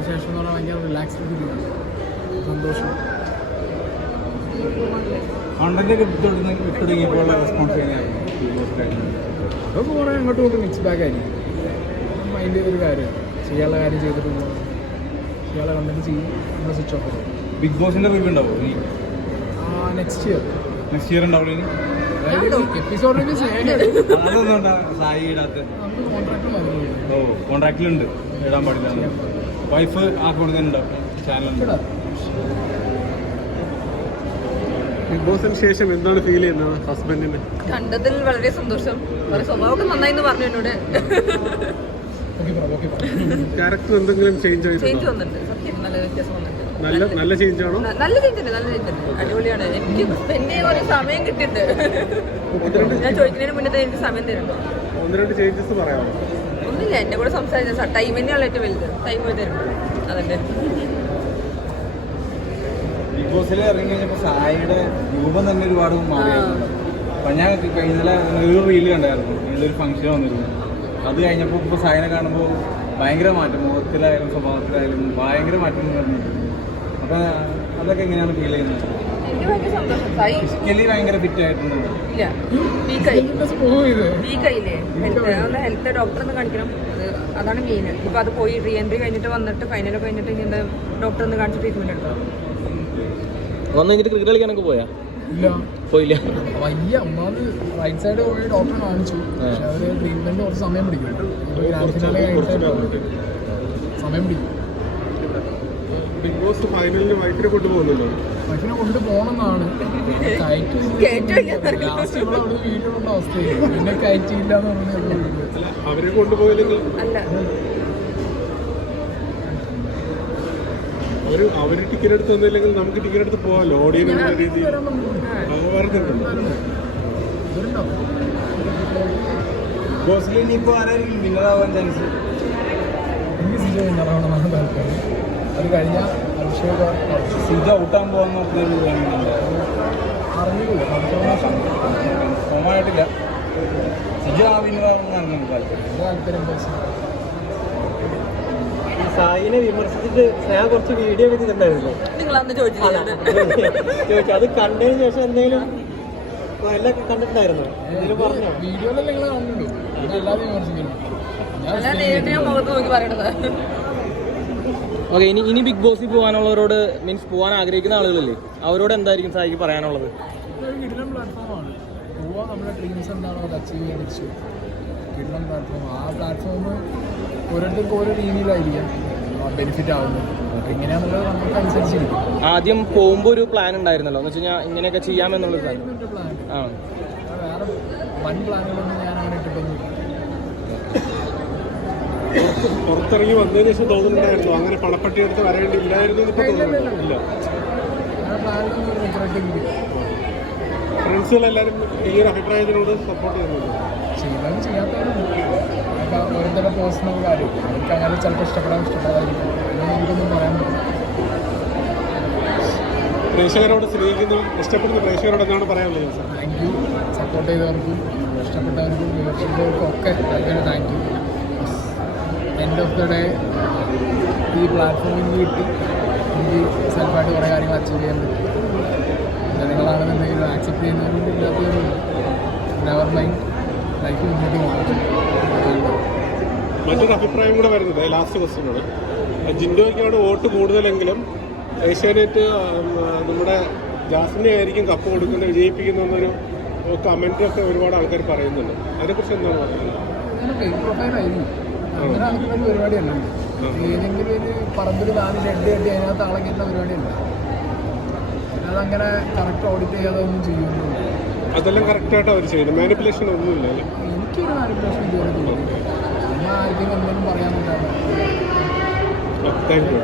അതിനുശേഷം എന്ന് പറഞ്ഞാൽ ഭയങ്കര റിലാക്സ്ഡ് ഫീലിംഗ്, സന്തോഷം. അതൊക്കെ കുറേ അങ്ങോട്ടും ഇങ്ങോട്ടും മിക്സ് ബാക്ക് ആയിരിക്കും. മൈൻഡ് ചെയ്തൊരു കാര്യം, ചെയ്യാനുള്ള കാര്യം ചെയ്തിട്ടുണ്ട്, ചെയ്യാനുള്ള കണ്ടന്റ് ചെയ്യും, നമ്മൾ സ്വിച്ച് ഓഫ് ചെയ്യും. ബിഗ് ബോസിന്റെ റിവ്യൂ ഉണ്ടാവും നെക്സ്റ്റ് ഇയർ ഉണ്ടാവില്ല. എപ്പിസോഡ് റിവ്യൂ കോൺട്രാക്റ്റിലുണ്ട്, ഇടാൻ പാടില്ല. വൈഫ് ആക്കുന്നുണ്ടോ ചാനലുണ്ട്. ബിഗ് ബോസിന് ശേഷം എന്താണ് ഫീൽ ചെയ്യുന്നത് ഹസ്ബൻഡിന്? കണ്ടതിൽ വളരെ സന്തോഷം. സ്വഭാവമൊക്കെ നന്നായി പറഞ്ഞു എന്നോട്. ക്യാരക്ടർ എന്തെങ്കിലും ചേഞ്ച് വന്നിട്ടുണ്ട്, സത്യം നല്ല വ്യത്യാസം വന്നിട്ടുണ്ട്. നല്ല ചേഞ്ച് ആണോ? നല്ല ചേഞ്ച് ഉണ്ട്, അടിപൊളിയാണ്. എനിക്ക് സ്പെൻഡ് ചെയ്യാൻ ഒരു സമയം കിട്ടിയിട്ടുണ്ട്. ഞാൻ ചോദിക്കുന്നതിന് മുന്നേ എനിക്ക് സമയം തരുന്നുണ്ടോ? 1-2 ചേഞ്ചസ് പറയാമോ? ഒന്നുമില്ല, എന്റെ കൂടെ സംസാരിച്ച ടൈം തന്നെയാണ് ഏറ്റവും വലുത്. ടൈം തരുന്നുണ്ട്, അതന്നെ. ബിഗ് ബോസിൽ ഇറങ്ങി കഴിഞ്ഞപ്പോൾ സായിയുടെ രൂപം തന്നെ ഒരുപാട് മാറിയായിരുന്നു. അപ്പം ഞാൻ ഇന്നലെ ഒരു റീല് കണ്ടായിരുന്നു, ഒരു ഫംഗ്ഷൻ വന്നിരുന്നു. അത് കഴിഞ്ഞപ്പോൾ ഇപ്പോൾ സായിനെ കാണുമ്പോൾ ഭയങ്കര മാറ്റം, മുഖത്തിലായാലും സ്വഭാവത്തിലായാലും ഭയങ്കര മാറ്റം പറഞ്ഞിട്ടുണ്ട്. അപ്പം അതൊക്കെ എങ്ങനെയാണ് ഫീൽ ചെയ്യുന്നത്? ഫിസിക്കലി ഭയങ്കര ഫിറ്റ് ആയിട്ടുണ്ട്. ഇല്ല, ഹെൽത്ത് ഡോക്ടറിന് കാണിക്കണം, അതാണ് മെയിൻ. ഇപ്പൊ അത് പോയി റീ എൻട്രി കഴിഞ്ഞിട്ട് വന്നിട്ട് ഫൈനലൊക്കെ കഴിഞ്ഞിട്ട് ഇങ്ങനെ ഡോക്ടറിന് കാണിച്ച് ട്രീറ്റ്മെന്റ് എടുക്കണം. വന്നു കഴിഞ്ഞിട്ട് ക്രിക്കറ്റ് കളിക്കാനൊക്കെ പോയാ? ഇല്ല, പോയില്ല. വയ്യ. ഒന്നാമത് റൈറ്റ് സൈഡ് പോയി ഡോക്ടറെ കാണിച്ചു, പക്ഷെ അവര് ട്രീറ്റ്മെന്റ് കുറച്ച് സമയം പിടിക്കും. ഗ്രാൻഡ് ഫിനാലെ കഴിഞ്ഞിട്ട് സമയം പിടിക്കും. ബിഗ് ബോസ് ഫൈനലിന് വൈഫിനെ കൊണ്ടുപോകുന്നുണ്ടോ? വൈഫിനെ കൊണ്ടുപോകണമെന്നാണ്. ലാസ്റ്റ് ഇവിടെ വീട്ടിലുള്ള അവസ്ഥയായി, പിന്നെ കയറ്റിയില്ല എന്ന് പറഞ്ഞാൽ അവരെ കൊണ്ടുപോയില്ലെങ്കിൽ അവര് ടിക്കറ്റ് എടുത്ത് തന്നില്ലെങ്കിൽ നമുക്ക് ടിക്കറ്റ് എടുത്ത് പോകാമല്ലോ, ഓഡിയൻസ് എന്ന രീതിയിൽ പറഞ്ഞിട്ടുണ്ട്. ബോസിൽ ഇനിയിപ്പോൾ ആരായിരിക്കും വിന്നറാവാൻ ചാൻസ്? എനിക്ക് സിജോ വിന്നറാവണമെന്നാണ് താല്പര്യം. അത് കഴിഞ്ഞാൽ സിജോ ഔട്ടാൻ പോകാൻ നോക്കുന്നത് അറിഞ്ഞില്ല, ഫോമായിട്ടില്ല. സിജോ ആ വിന്നറാവണമെന്നാണ് താല്പര്യം. സായിനെ വിമർശിച്ചിട്ട് ഞാൻ കുറച്ച് വീഡിയോ വെച്ചിട്ടുണ്ടായിരുന്നു. നിങ്ങൾ അന്ന് ചോദിച്ചു, അത് കണ്ടതിന് ശേഷം എന്തെങ്കിലും എല്ലാം കണ്ടിട്ടുണ്ടായിരുന്നു? പറഞ്ഞോ? വീഡിയോയിൽ നിങ്ങൾ കണ്ടു, അല്ലാതെ വിമർശിക്കുന്നു. നേരിട്ട് ഞാൻ മുഖത്ത് നോക്കി പറയണത്. ഓക്കെ, ഇനി ബിഗ് ബോസിൽ പോകാനുള്ളവരോട്, മീൻസ് പോകാൻ ആഗ്രഹിക്കുന്ന ആളുകളല്ലേ, അവരോട് എന്തായിരിക്കും സായിക്ക് പറയാനുള്ളത്? ഒരു കിടിലൻ പ്ലാറ്റ്ഫോമാണ്. പോവാൻ നമ്മുടെ ഡ്രീംസ് എന്താണോ അത് അച്ചീവ് ചെയ്യാൻ വെച്ചു. കിടിലൻ പ്ലാറ്റ്ഫോം. ആ പ്ലാറ്റ്ഫോം ഓരോരുത്തർക്കും ഓരോ രീതിയിലായിരിക്കാം ബെനിഫിറ്റ് ആവുന്നത്. അപ്പോൾ ഇങ്ങനെയാണെന്നുള്ളത് നമുക്ക് അനുസരിച്ചിരിക്കും. ആദ്യം പോകുമ്പോൾ ഒരു പ്ലാൻ ഉണ്ടായിരുന്നല്ലോ, എന്ന് വെച്ച് കഴിഞ്ഞാൽ ഇങ്ങനെയൊക്കെ ചെയ്യാമെന്നുള്ളൊരു പ്ലാൻ. ആ, വേറെ വൻ പ്ലാനുകളൊന്നും ഞാൻ അങ്ങനെ ഇട്ടിട്ടൊന്നുമില്ല. പുറത്തിറങ്ങി വന്നതിന് ശേഷം തോന്നുന്നുണ്ടായിരുന്നു അങ്ങനെ പണപ്പെട്ടി എടുത്ത് വരേണ്ടിയില്ലായിരുന്നു. ഫ്രണ്ട്സുകളെല്ലാവരും ഈ ഒരു അഭിപ്രായത്തിനോട് സപ്പോർട്ട് ചെയ്യുന്നുണ്ട്. ചെയ്യാനും ചെയ്യാത്തവരുണ്ട്. ഓരോരുത്തരുടെ പേഴ്സണൽ കാര്യം, അവർക്ക് അങ്ങനെ ചിലപ്പോൾ ഇഷ്ടപ്പെടാതിരിക്കും. നമുക്കൊന്നും പറയാൻ പറ്റില്ല. പ്രേക്ഷകരോട് സ്നേഹിക്കുന്ന ഇഷ്ടപ്പെടുന്ന പ്രേക്ഷകരോട് എന്നാണ് പറയാനുള്ളത്? Thank you. സപ്പോർട്ട് ചെയ്തവർക്കും ഇഷ്ടപ്പെട്ടവർക്കും വിമർശിച്ചവർക്കും ഒക്കെ വളരെ thank you. End of the day ഈ പ്ലാറ്റ്ഫോമിൽ കിട്ടി എനിക്ക് സെൽഫായിട്ട് കുറേ കാര്യങ്ങൾ അച്ചീവ് ചെയ്യാൻ പറ്റും. ജനങ്ങളാണെന്നുണ്ടെങ്കിലും ആക്സെപ്റ്റ് ചെയ്യുന്നവരും ഇല്ലാത്തവരും നെവർ മൈൻഡ്, ലൈഫ് മുന്നോട്ട് പോകണം. മറ്റൊരു അഭിപ്രായം കൂടെ വരുന്നത്, ലാസ്റ്റ് ക്വസ്റ്റ്യനോട്, ജിൻഡോയ്ക്കാണ് വോട്ട് കൂടുതലെങ്കിലും ഏഷ്യാനെറ്റ് നമ്മുടെ ജാസ്മിനെ ആയിരിക്കും കപ്പ് കൊടുക്കുന്നത്, വിജയിപ്പിക്കുന്നൊരു കമൻറ്റൊക്കെ ഒരുപാട് ആൾക്കാർ പറയുന്നുണ്ട്. അതിനെക്കുറിച്ച് എന്താണ് പറയുന്നത്? ഫേക്ക് പ്രൊഫൈലായിരുന്നു. അങ്ങനെ ആൾക്കാരുടെ പരിപാടിയല്ല. ഏതെങ്കിലും ഒരു പറമ്പിൽ 4 ഷെഡ് കെട്ടി അതിനകത്ത് ആളെ കയറ്റുന്ന പരിപാടിയല്ല. അതങ്ങനെ കറക്റ്റ് ഓഡിറ്റ് ചെയ്യാതെ ഒന്നും ചെയ്യുന്നില്ല. അതെല്ലാം കറക്റ്റായിട്ട് അവർ ചെയ്യുന്നത്, മാനിപ്പുലേഷൻ ഒന്നുമില്ല. എനിക്കൊരു മാനിപ്പുലേഷൻ ഇതുവരെ തോന്നുന്നു. നമ്മൾ ആർക്കെങ്കിലും എന്തെങ്കിലും പറയാനുണ്ടാവും. Thank you.